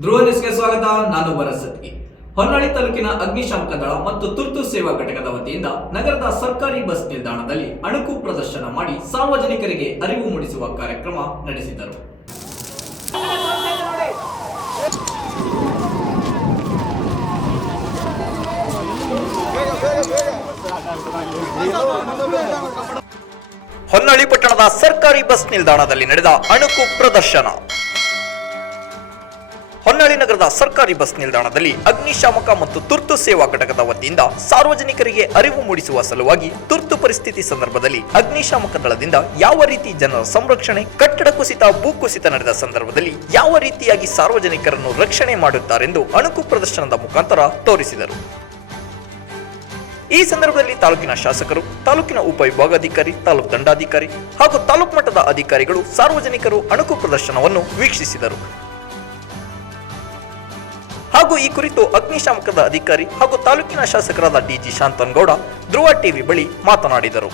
ಧ್ರುವ ಸ್ವಾಗತ, ನಾನು ಭರಸತ್ಗಿ ಹೊನ್ನಾಳಿ ತಾಲೂಕಿನ ಅಗ್ನಿಶಾಮಕ ದಳ ಮತ್ತು ತುರ್ತು ಸೇವಾ ಘಟಕದ ವತಿಯಿಂದ ನಗರದ ಸರ್ಕಾರಿ ಬಸ್ ನಿಲ್ದಾಣದಲ್ಲಿ ಅಣುಕು ಪ್ರದರ್ಶನ ಮಾಡಿ ಸಾರ್ವಜನಿಕರಿಗೆ ಅರಿವು ಮೂಡಿಸುವ ಕಾರ್ಯಕ್ರಮ ನಡೆಸಿದರು. ಹೊನ್ನಾಳಿ ಪಟ್ಟಣದ ಸರ್ಕಾರಿ ಬಸ್ ನಿಲ್ದಾಣದಲ್ಲಿ ನಡೆದ ಅಣುಕು ಪ್ರದರ್ಶನ. ಹೊನ್ನಾಳಿ ನಗರದ ಸರ್ಕಾರಿ ಬಸ್ ನಿಲ್ದಾಣದಲ್ಲಿ ಅಗ್ನಿಶಾಮಕ ಮತ್ತು ತುರ್ತು ಸೇವಾ ಘಟಕದ ವತಿಯಿಂದ ಸಾರ್ವಜನಿಕರಿಗೆ ಅರಿವು ಮೂಡಿಸುವ ಸಲುವಾಗಿ ತುರ್ತು ಪರಿಸ್ಥಿತಿ ಸಂದರ್ಭದಲ್ಲಿ ಅಗ್ನಿಶಾಮಕ ದಳದಿಂದ ಯಾವ ರೀತಿ ಜನರ ಸಂರಕ್ಷಣೆ, ಕಟ್ಟಡ ಕುಸಿತ ಭೂಕುಸಿತ ನಡೆದ ಸಂದರ್ಭದಲ್ಲಿ ಯಾವ ರೀತಿಯಾಗಿ ಸಾರ್ವಜನಿಕರನ್ನು ರಕ್ಷಣೆ ಮಾಡುತ್ತಾರೆಂದು ಅಣುಕು ಪ್ರದರ್ಶನದ ಮುಖಾಂತರ ತೋರಿಸಿದರು. ಈ ಸಂದರ್ಭದಲ್ಲಿ ತಾಲೂಕಿನ ಶಾಸಕರು, ತಾಲೂಕಿನ ಉಪವಿಭಾಗಾಧಿಕಾರಿ ತಾಲೂಕು ದಂಡಾಧಿಕಾರಿ ಹಾಗೂ ತಾಲೂಕು ಮಟ್ಟದ ಅಧಿಕಾರಿಗಳು ಸಾರ್ವಜನಿಕರು ಅಣುಕು ಪ್ರದರ್ಶನವನ್ನು ವೀಕ್ಷಿಸಿದರು. ಹಾಗೂ ಈ ಕುರಿತು ಅಗ್ನಿಶಾಮಕದ ಅಧಿಕಾರಿ ಹಾಗೂ ತಾಲೂಕಿನ ಶಾಸಕರಾದ ಡಿಜಿ ಶಾಂತನಗೌಡ ಧ್ರುವ ಟಿವಿ ಬಳಿ ಮಾತನಾಡಿದರು.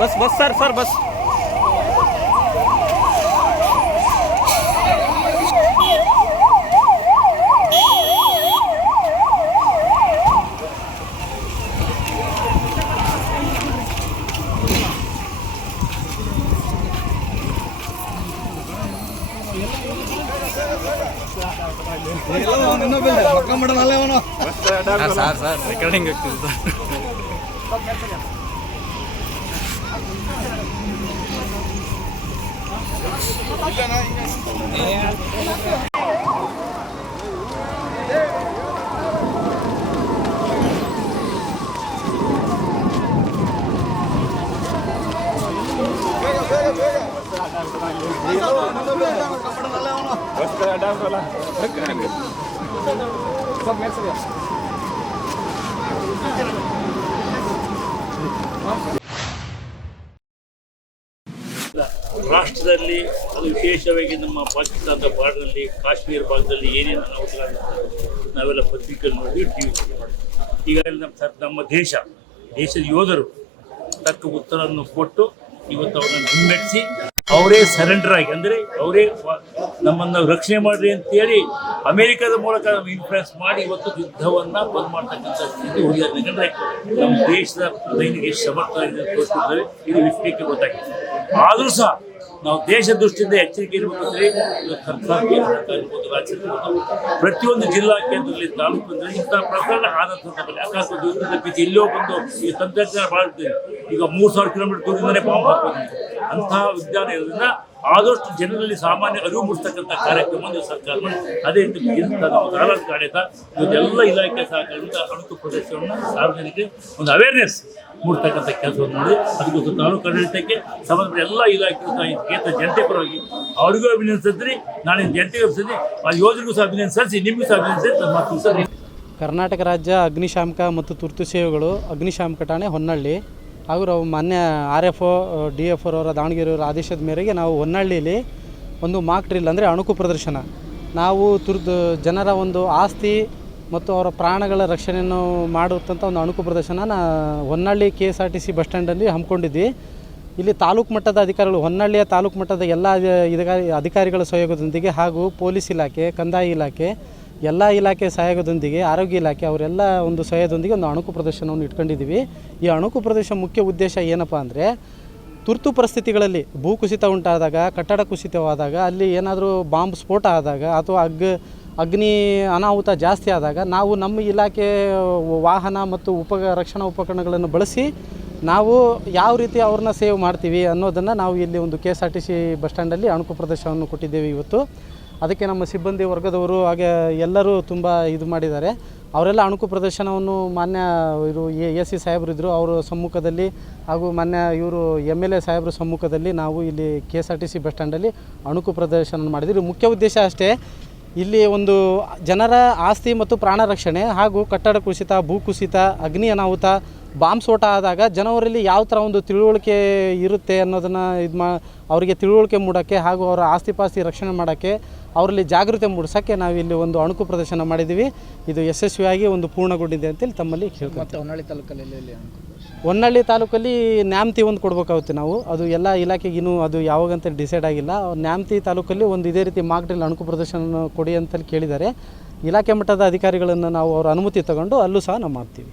बस बस सर सर बस। ಸರ್ ಸರ್ ರೆಕಾರ್ಡಿಂಗ್ ಆಗ್ತಿದೆ ಸರ್ ರಾಷ್ಟ್ರದಲ್ಲಿ ಅದು ವಿಶೇಷವಾಗಿ ನಮ್ಮ ಪಾಕಿಸ್ತಾನದ ಭಾಗದಲ್ಲಿ ಕಾಶ್ಮೀರ ಭಾಗದಲ್ಲಿ ಏನೇನು ಅನಾಹುತಗಳಾಗುತ್ತೆ ನಾವೆಲ್ಲ ಪತ್ರಿಕೆ ನೋಡಿ ಟಿ ವಿ ಈಗಾಗಲೇ ನಮ್ಮ ನಮ್ಮ ದೇಶ, ದೇಶದ ಯೋಧರು ತಕ್ಕ ಉತ್ತರವನ್ನು ಕೊಟ್ಟು ಇವತ್ತು ಅವರನ್ನು ಹಿಮ್ಮೆಟ್ಟಿಸಿ ಅವರೇ ಸರೆಂಡರ್ ಆಗಿ, ಅಂದರೆ ಅವರೇ ನಮ್ಮನ್ನು ರಕ್ಷಣೆ ಮಾಡ್ರಿ ಅಂತೇಳಿ ಅಮೆರಿಕದ ಮೂಲಕ ಇನ್ಫ್ಲೂಯೆನ್ಸ್ ಮಾಡಿ ಇವತ್ತು ಯುದ್ಧವನ್ನು ಬಂದ್ ಮಾಡ್ತಕ್ಕಂಥ ಸ್ಥಿತಿ ಹೋಗಿದ್ದಾರೆ ಯಾಕಂದರೆ ನಮ್ಮ ದೇಶದ ಎಷ್ಟು ಸಮರ್ಥ ತೋರಿಸ್ತಿದ್ದಾರೆ. ಇದು ವಿಶ್ವಕ್ಕೆ ಗೊತ್ತಾಗಿದೆ. ಆದರೂ ಸಹ ನಾವು ದೇಶ ದೃಷ್ಟಿಯಿಂದ ಎಚ್ಚರಿಕೆ ಇರಬೇಕಂದ್ರೆ ಇವತ್ತು ಸರ್ಕಾರ ರಾಜ್ಯ ಪ್ರತಿಯೊಂದು ಜಿಲ್ಲಾ ಕೇಂದ್ರದಲ್ಲಿ ತಾಲೂಕಿನಲ್ಲಿ ಇಂತಹ ಪ್ರಕರಣ ಆದ ಸಂದರ್ಭದಲ್ಲಿ ಅಕಸ್ಮಾತ್ ತಪ್ಪಿಸಿ ಎಲ್ಲೋ ಬಂದು ಈ ತಂತ್ರಜ್ಞಾನ ಬಾಳುತ್ತೆ ಈಗ ಮೂರು ಸಾವಿರ ಕಿಲೋಮೀಟರ್ ದೂರದಿಂದಲೇ ಬಾಂಬ್ ಹಾಕ್ಬೋದು ಅಂತಹ ವಿಜ್ಞಾನ ಇರೋದ್ರಿಂದ ಆದಷ್ಟು ಜನರಲ್ಲಿ ಸಾಮಾನ್ಯ ಅರಿವು ಮೂಡಿಸ್ತಕ್ಕಂಥ ಕಾರ್ಯಕ್ರಮವನ್ನು ಸರ್ಕಾರ. ಅದೇ ರೀತಿ ಧಾರವಾಡ ಆಡಳಿತ ಇಲಾಖೆ ಸಹಕಾರದಿಂದ ಅಣುಕು ಪ್ರದೇಶವನ್ನು ಸಾರ್ವಜನಿಕರಿಗೆ ಒಂದು ಅವೇರ್ನೆಸ್ ಮೂಡ್ತಕ್ಕಂಥ ಕೆಲಸವನ್ನು ಮಾಡಿ, ಅದಕ್ಕೋಸ್ಕರ ತಾಲೂಕು ಆಡಳಿತಕ್ಕೆ ಸಂಬಂಧಪಟ್ಟ ಎಲ್ಲ ಇಲಾಖೆ ಕೇಂದ್ರ ಜನತೆ ಪರವಾಗಿ ಅವರಿಗೂ ಅಭಿನಂದಿಸಿದ್ರಿ ನಾಳೆ ಜನತೆಗೆ ಅಭಿನಂದಿಸಿ ಆ ಯೋಜನೆಗೂ ಸಹ ಅಭಿನಂದಿಸಿ ನಿಮಗೂ ಸಹ ಅಭಿನಂದಿಸಿ ಕರ್ನಾಟಕ ರಾಜ್ಯ ಅಗ್ನಿಶಾಮಕ ಮತ್ತು ತುರ್ತು ಸೇವೆಗಳು ಅಗ್ನಿಶಾಮಕ ಠಾಣೆ ಹೊನ್ನಳ್ಳಿ ಹಾಗೂ ನಾವು ಮಾನ್ಯ R F O D F ಅವರ ಆದೇಶದ ಮೇರೆಗೆ ನಾವು ಹೊನ್ನಳ್ಳಿಯಲ್ಲಿ ಒಂದು ಮಾಕ್ ಡ್ರಿಲ್ ಅಂದರೆ ಅಣುಕು ಪ್ರದರ್ಶನ. ನಾವು ತುರ್ದು ಜನರ ಒಂದು ಆಸ್ತಿ ಮತ್ತು ಅವರ ಪ್ರಾಣಗಳ ರಕ್ಷಣೆಯನ್ನು ಮಾಡುವಂಥ ಒಂದು ಅಣುಕು ಪ್ರದರ್ಶನ Honnali K S R T C bus ಸ್ಟ್ಯಾಂಡಲ್ಲಿ ಹಮ್ಮಿಕೊಂಡಿದ್ವಿ. ಇಲ್ಲಿ ತಾಲೂಕು ಮಟ್ಟದ ಅಧಿಕಾರಿಗಳು ಹೊನ್ನಳ್ಳಿಯ ತಾಲೂಕು ಮಟ್ಟದ ಎಲ್ಲ ಅಧಿಕಾರಿ, ಅಧಿಕಾರಿಗಳ ಸಹಯೋಗದೊಂದಿಗೆ ಹಾಗೂ ಪೊಲೀಸ್ ಇಲಾಖೆ, ಕಂದಾಯ ಇಲಾಖೆ ಎಲ್ಲ ಇಲಾಖೆ ಸಹಯೋಗದೊಂದಿಗೆ ಆರೋಗ್ಯ ಇಲಾಖೆ ಅವರೆಲ್ಲ ಒಂದು ಸಹಾಯದೊಂದಿಗೆ ಒಂದು ಅಣುಕು ಪ್ರದರ್ಶನವನ್ನು ಇಟ್ಕೊಂಡಿದ್ದೀವಿ. ಈ ಅಣುಕು ಪ್ರದರ್ಶನ ಮುಖ್ಯ ಉದ್ದೇಶ ಏನಪ್ಪ ಅಂದರೆ, ತುರ್ತು ಪರಿಸ್ಥಿತಿಗಳಲ್ಲಿ ಭೂಕುಸಿತ ಉಂಟಾದಾಗ, ಕಟ್ಟಡ ಕುಸಿತವಾದಾಗ, ಅಲ್ಲಿ ಏನಾದರೂ ಬಾಂಬ್ ಸ್ಫೋಟ ಆದಾಗ ಅಥವಾ ಅಗ್, ಅಗ್ನಿ ಅನಾಹುತ ಜಾಸ್ತಿ ಆದಾಗ ನಾವು ನಮ್ಮ ಇಲಾಖೆ ವಾಹನ ಮತ್ತು ಉಪ ರಕ್ಷಣಾ ಉಪಕರಣಗಳನ್ನು ಬಳಸಿ ನಾವು ಯಾವ ರೀತಿ ಅವ್ರನ್ನ ಸೇವ್ ಮಾಡ್ತೀವಿ ಅನ್ನೋದನ್ನು ನಾವು ಇಲ್ಲಿ ಒಂದು K S R T C bus ಸ್ಟ್ಯಾಂಡಲ್ಲಿ ಅಣುಕು ಪ್ರದರ್ಶನವನ್ನು ಕೊಟ್ಟಿದ್ದೇವೆ ಇವತ್ತು. ಅದಕ್ಕೆ ನಮ್ಮ ಸಿಬ್ಬಂದಿ ವರ್ಗದವರು ಹಾಗೆ ಎಲ್ಲರೂ ತುಂಬ ಇದು ಮಾಡಿದ್ದಾರೆ. ಅವರೆಲ್ಲ ಅಣುಕು ಪ್ರದರ್ಶನವನ್ನು ಮಾನ್ಯ ಇವರು ಎ ಸಿ ಸಾಹೇಬರು ಇದ್ದರು ಅವರ ಸಮ್ಮುಖದಲ್ಲಿ ಹಾಗೂ ಮಾನ್ಯ ಇವರು ಎಂ ಎಲ್ ಎ ಸಾಹೇಬ್ರ ಸಮ್ಮುಖದಲ್ಲಿ ನಾವು ಇಲ್ಲಿ K S R T C bus ಸ್ಟ್ಯಾಂಡಲ್ಲಿ ಅಣುಕು ಪ್ರದರ್ಶನ ಮಾಡಿದ್ರು ಮುಖ್ಯ ಉದ್ದೇಶ ಅಷ್ಟೇ, ಇಲ್ಲಿ ಒಂದು ಜನರ ಆಸ್ತಿ ಮತ್ತು ಪ್ರಾಣ ರಕ್ಷಣೆ ಹಾಗೂ ಕಟ್ಟಡ ಕುಸಿತ, ಭೂಕುಸಿತ ಅಗ್ನಿ ಅನಾಹುತ ಬಾಂಬ್ ಸ್ಫೋಟ ಆದಾಗ ಜನವರಲ್ಲಿ ಯಾವ ಥರ ಒಂದು ತಿಳುವಳಿಕೆ ಇರುತ್ತೆ ಅನ್ನೋದನ್ನು ಇದು ಮಾ ಅವರಿಗೆ ತಿಳುವಳಿಕೆ ಮೂಡೋಕ್ಕೆ ಹಾಗೂ ಅವರ ಆಸ್ತಿ ಪಾಸ್ತಿ ರಕ್ಷಣೆ ಮಾಡೋಕ್ಕೆ ಅವರಲ್ಲಿ ಜಾಗೃತಿ ಮೂಡಿಸೋಕ್ಕೆ ನಾವು ಇಲ್ಲಿ ಒಂದು ಅಣುಕು ಪ್ರದರ್ಶನ ಮಾಡಿದ್ದೀವಿ. ಇದು ಯಶಸ್ವಿಯಾಗಿ ಒಂದು ಪೂರ್ಣಗೊಂಡಿದೆ ಅಂತೇಳಿ ತಮ್ಮಲ್ಲಿ ಕೇಳ್ಕೊಳ್ತೀವಿ ಹೊನ್ನಳ್ಳಿ ಹೊನ್ನಾಳಿ ತಾಲೂಕಲ್ಲಿ ಹೊನ್ನಳ್ಳಿ ತಾಲೂಕಲ್ಲಿ ನ್ಯಾಮತಿ ಒಂದು ಕೊಡ್ಬೇಕಾಗುತ್ತೆ ನಾವು. ಅದು ಎಲ್ಲ ಇಲಾಖೆಗೆ ಇನ್ನೂ ಅದು ಯಾವಾಗಂತ ಡಿಸೈಡ್ ಆಗಿಲ್ಲ. ನ್ಯಾಮತಿ ತಾಲೂಕಲ್ಲಿ ಒಂದು ಇದೇ ರೀತಿ ಮಾಕ್ ಡ್ರಿಲ್ ಅಣುಕು ಪ್ರದರ್ಶನ ಕೊಡಿ ಅಂತಲ್ಲಿ ಕೇಳಿದ್ದಾರೆ. ಇಲಾಖೆ ಮಟ್ಟದ ಅಧಿಕಾರಿಗಳನ್ನು ನಾವು ಅವರ ಅನುಮತಿ ತಗೊಂಡು ಅಲ್ಲೂ ಸಹ ನಾವು ಮಾಡ್ತೀವಿ.